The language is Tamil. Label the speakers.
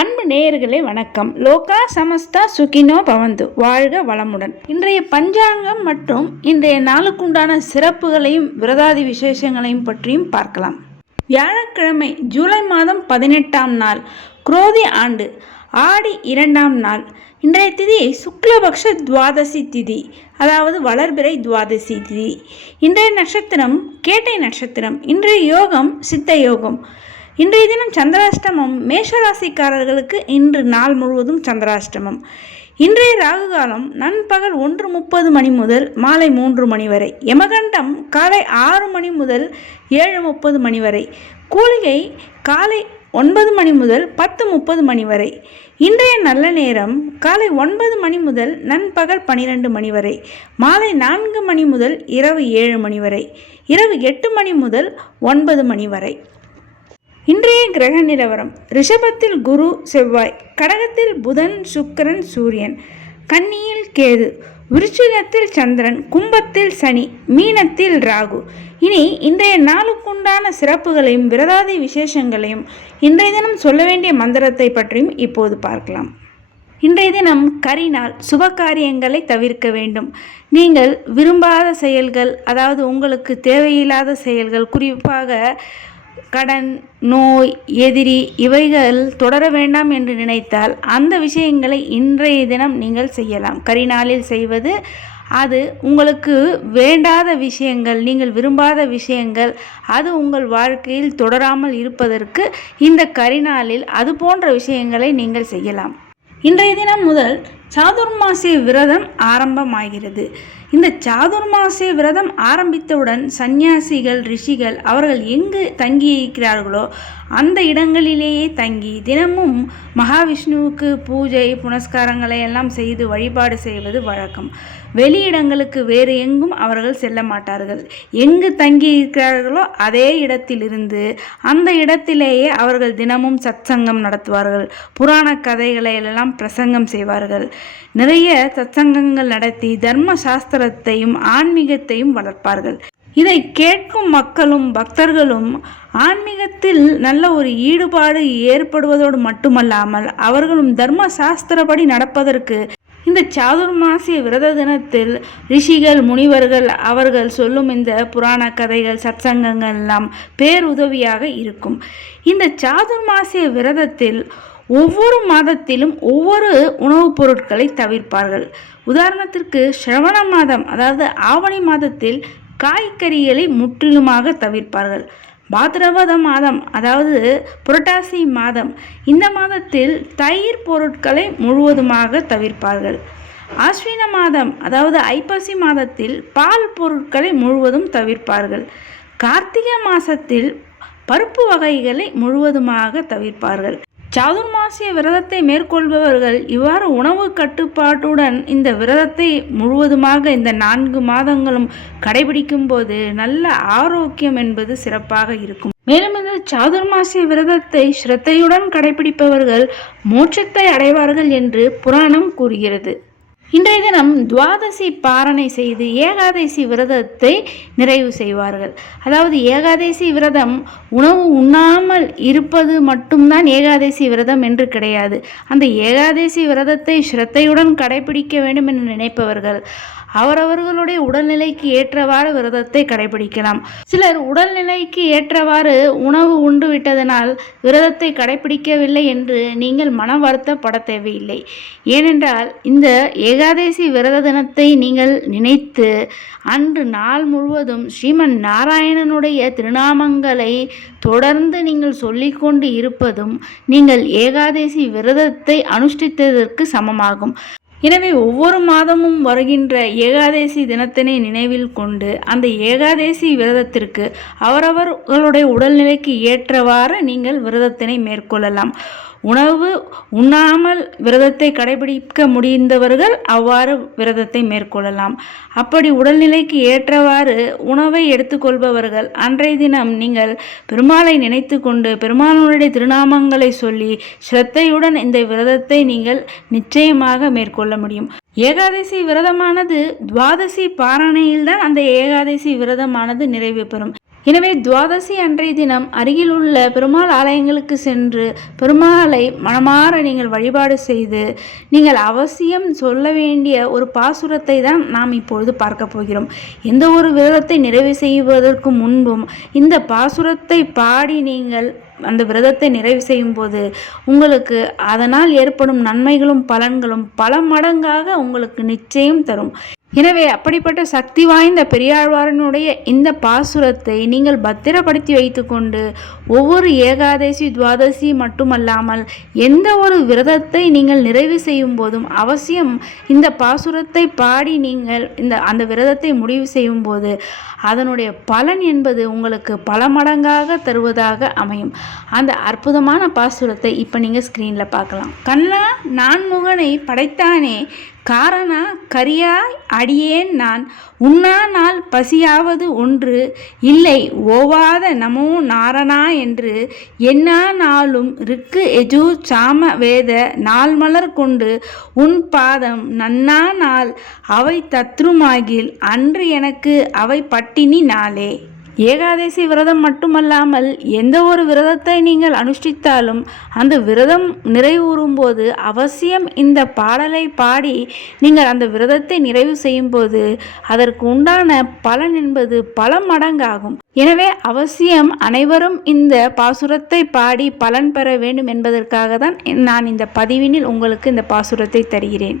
Speaker 1: அன்பு நேயர்களே வணக்கம். லோகா சமஸ்தா சுகினோ பவந்து. வாழ்க வளமுடன். இன்றைய பஞ்சாங்கம் மற்றும் இன்றைய நாளுக்குண்டான சிறப்புகளையும் விரதாதி விசேஷங்களையும் பற்றியும் பார்க்கலாம். வியாழக்கிழமை ஜூலை மாதம் பதினெட்டாம் நாள் குரோதி ஆண்டு. ஆடி இரண்டாம் நாள். இன்றைய திதி சுக்லபக்ஷ துவாதசி திதி அதாவது வளர்பிறை துவாதசி திதி. இன்றைய நட்சத்திரம் கேட்டை நட்சத்திரம். இன்றைய யோகம் சித்த யோகம். இன்றைய தினம் சந்திராஷ்டமம் மேஷராசிக்காரர்களுக்கு இன்று நாள் முழுவதும் சந்திராஷ்டமம். இன்றைய ராகு காலம் நண்பகல் ஒன்று முப்பது மணி முதல் மாலை மூன்று மணி வரை. யமகண்டம் காலை ஆறு மணி முதல் ஏழு முப்பது மணி வரை. கூலிகை காலை ஒன்பது மணி முதல் பத்து முப்பது மணி வரை. இன்றைய நல்ல நேரம் காலை ஒன்பது மணி முதல் நண்பகல் பனிரெண்டு மணி வரை. மாலை நான்கு மணி முதல் இரவு ஏழு மணி வரை. இரவு எட்டு மணி முதல் ஒன்பது மணி வரை. இன்றைய கிரக நிலவரம். ரிஷபத்தில் குரு செவ்வாய் கடகத்தில் புதன் சுக்கிரன் சூரியன் கன்னியில் கேது விருச்சிகத்தில் சந்திரன் கும்பத்தில் சனி மீனத்தில் ராகு. இனி இன்றைய நாளுக்குண்டான சிறப்புகளையும் விரதாதி விசேஷங்களையும் இன்றைய தினம் சொல்ல வேண்டிய மந்திரத்தை பற்றியும் இப்போது பார்க்கலாம். இன்றைய தினம் கரினால் சுப காரியங்களை தவிர்க்க வேண்டும். நீங்கள் விரும்பாத செயல்கள் அதாவது உங்களுக்கு தேவையில்லாத செயல்கள் குறிப்பாக கடன் நோய் எதிரி இவைகள் தொடர வேண்டாம் என்று நினைத்தால் அந்த விஷயங்களை இன்றைய தினம் நீங்கள் செய்யலாம். கரிநாளில் செய்வது அது உங்களுக்கு வேண்டாத விஷயங்கள் நீங்கள் விரும்பாத விஷயங்கள் அது உங்கள் வாழ்க்கையில் தொடராமல் இருப்பதற்கு இந்த கரிநாளில் அது போன்ற விஷயங்களை நீங்கள் செய்யலாம். இன்றைய தினம் முதல் சாதுர்மாசிய விரதம் ஆரம்பமாகிறது. இந்த சாதுர்மாசிய விரதம் ஆரம்பித்தவுடன் சந்நியாசிகள் ரிஷிகள் அவர்கள் எங்கு தங்கி இருக்கிறார்களோ அந்த இடங்களிலேயே தங்கி தினமும் மகாவிஷ்ணுவுக்கு பூஜை புனஸ்காரங்களை எல்லாம் செய்து வழிபாடு செய்வது வழக்கம். வெளியிடங்களுக்கு வேறு எங்கும் அவர்கள் செல்ல மாட்டார்கள். எங்கு தங்கி இருக்கிறார்களோ அதே இடத்திலிருந்து அந்த இடத்திலேயே அவர்கள் தினமும் சத்சங்கம் நடத்துவார்கள். புராண கதைகளை எல்லாம் பிரசங்கம் செய்வார்கள். நிறைய சத்சங்கங்கள் நடத்தி தர்ம சாஸ்திரத்தையும் ஆன்மீகத்தையும் வளர்ப்பார்கள். இதை கேட்கும் மக்களும் பக்தர்களும் ஆன்மீகத்தில் நல்ல ஒரு ஈடுபாடு ஏற்படுவதோடு மட்டுமல்லாமல் அவர்களும் தர்ம சாஸ்திரப்படி நடப்பதற்கு இந்த சாதுர்மாசிய விரத தினத்தில் ரிஷிகள் முனிவர்கள் அவர்கள் சொல்லும் இந்த புராண கதைகள் சத்சங்கங்கள் எல்லாம் பேருதவியாக இருக்கும். இந்த சாதுர்மாசிய விரதத்தில் ஒவ்வொரு மாதத்திலும் ஒவ்வொரு உணவுப் பொருட்களை தவிர்ப்பார்கள். உதாரணத்திற்கு சிரவண மாதம் அதாவது ஆவணி மாதத்தில் காய்கறிகளை முற்றிலுமாக தவிர்ப்பார்கள். பாத்ரபத மாதம் அதாவது புரட்டாசி மாதம் இந்த மாதத்தில் தயிர் பொருட்களை முழுவதுமாக தவிர்ப்பார்கள். ஆஸ்வின மாதம் அதாவது ஐப்பசி மாதத்தில் பால் பொருட்களை முழுவதும் தவிர்ப்பார்கள். கார்த்திகை மாதத்தில் பருப்பு வகைகளை முழுவதுமாக தவிர்ப்பார்கள். சாதுர்மாசிய விரதத்தை மேற்கொள்பவர்கள் இவ்வாறு உணவு கட்டுப்பாட்டுடன் இந்த விரதத்தை முழுவதுமாக இந்த நான்கு மாதங்களும் கடைபிடிக்கும் போது நல்ல ஆரோக்கியம் என்பது சிறப்பாக இருக்கும். மேலும் இந்த சாதுர்மாசிய விரதத்தை ஸ்ரத்தையுடன் கடைபிடிப்பவர்கள் மோட்சத்தை அடைவார்கள் என்று புராணம் கூறுகிறது. இன்றைய தினம் துவாதசி பாரணை செய்து ஏகாதசி விரதத்தை நிறைவு செய்வார்கள். அதாவது ஏகாதசி விரதம் உணவு உண்ணாமல் இருப்பது மட்டும்தான் ஏகாதசி விரதம் என்று கிடையாது. அந்த ஏகாதசி விரதத்தை ஸ்ரத்தையுடன் கடைபிடிக்க வேண்டும் என்று நினைப்பவர்கள். அவரவர்களுடைய உடல்நிலைக்கு ஏற்றவாறு விரதத்தை கடைபிடிக்கலாம். சிலர் உடல்நிலைக்கு ஏற்றவாறு உணவு உண்டு விட்டதனால் விரதத்தை கடைபிடிக்கவில்லை என்று நீங்கள் மன வருத்தப்பட தேவையில்லை. ஏனென்றால் இந்த ஏகாதசி விரத தினத்தை நீங்கள் நினைத்து அன்று நாள் முழுவதும் ஸ்ரீமன் நாராயணனுடைய திருநாமங்களை தொடர்ந்து நீங்கள் சொல்லிக்கொண்டு இருப்பதும் நீங்கள் ஏகாதசி விரதத்தை அனுஷ்டித்ததற்கு சமமாகும். எனவே ஒவ்வொரு மாதமும் வருகின்ற ஏகாதசி தினத்தினை நினைவில் கொண்டு அந்த ஏகாதசி விரதத்திற்கு அவரவர்களுடைய உடல்நிலைக்கு ஏற்றவாறு நீங்கள் விரதத்தினை மேற்கொள்ளலாம். உணவு உண்ணாமல் விரதத்தை கடைபிடிக்க முடிந்தவர்கள் அவ்வாறு விரதத்தை மேற்கொள்ளலாம். அப்படி உடல்நிலைக்கு ஏற்றவாறு உணவை எடுத்துக்கொள்பவர்கள் அன்றைய தினம் நீங்கள் பெருமாளை நினைத்து கொண்டு பெருமாளுடைய திருநாமங்களை சொல்லி ஸ்ரத்தையுடன் இந்த விரதத்தை நீங்கள் நிச்சயமாக மேற்கொள்ள முடியும். ஏகாதசி விரதமானது துவாதசி பாரணையில்தான் அந்த ஏகாதசி விரதமானது நிறைவு பெறும். எனவே துவாதசி அன்றைய தினம் அருகில் உள்ள பெருமாள் ஆலயங்களுக்கு சென்று பெருமாளை மனமாற நீங்கள் வழிபாடு செய்து நீங்கள் அவசியம் சொல்ல வேண்டிய ஒரு பாசுரத்தை தான் நாம் இப்பொழுது பார்க்க போகிறோம். எந்த ஒரு விரதத்தை நிறைவு செய்வதற்கு முன்பும் இந்த பாசுரத்தை பாடி நீங்கள் அந்த விரதத்தை நிறைவு செய்யும் போது உங்களுக்கு அதனால் ஏற்படும் நன்மைகளும் பலன்களும் பல மடங்காக உங்களுக்கு நிச்சயம் தரும். எனவே அப்படிப்பட்ட சக்தி வாய்ந்த பெரியாழ்வாரனுடைய இந்த பாசுரத்தை நீங்கள் பத்திரப்படுத்தி வைத்துக்கொண்டு ஒவ்வொரு ஏகாதசி துவாதசி மட்டுமல்லாமல் எந்த ஒரு விரதத்தை நீங்கள் நிறைவு செய்யும் போதும் அவசியம் இந்த பாசுரத்தை பாடி நீங்கள் இந்த அந்த விரதத்தை முடிவு செய்யும் போது அதனுடைய பலன் என்பது உங்களுக்கு பல மடங்காக தருவதாக அமையும். அந்த அற்புதமான பாசுரத்தை இப்போ நீங்கள் ஸ்க்ரீனில் பார்க்கலாம். கண்ணா நான் முகனை படைத்தானே. காரணா கரியாய் அடியேன் நான். உண்ணா நாள் பசியாவது ஒன்று. இல்லை ஓவாத நமோ நாரணா என்று. என்னா நாளும் ருக்கு எஜு சாம வேத நாள் மலர் கொண்டு. உன் பாதம் நன்னா நாள். அவை தத்ருமாகில் அன்று எனக்கு அவை பட்டினி நாளே. ஏகாதசி விரதம் மட்டுமல்லாமல் எந்த ஒரு விரதத்தை நீங்கள் அனுஷ்டித்தாலும் அந்த விரதம் நிறைவுறும் போது அவசியம் இந்த பாடலை பாடி நீங்கள் அந்த விரதத்தை நிறைவு செய்யும் போது அதற்கு உண்டான பலன் என்பது பல மடங்காகும். எனவே அவசியம் அனைவரும் இந்த பாசுரத்தை பாடி பலன் பெற வேண்டும் என்பதற்காக தான் நான் இந்த பதிவினில் உங்களுக்கு இந்த பாசுரத்தை தருகிறேன்.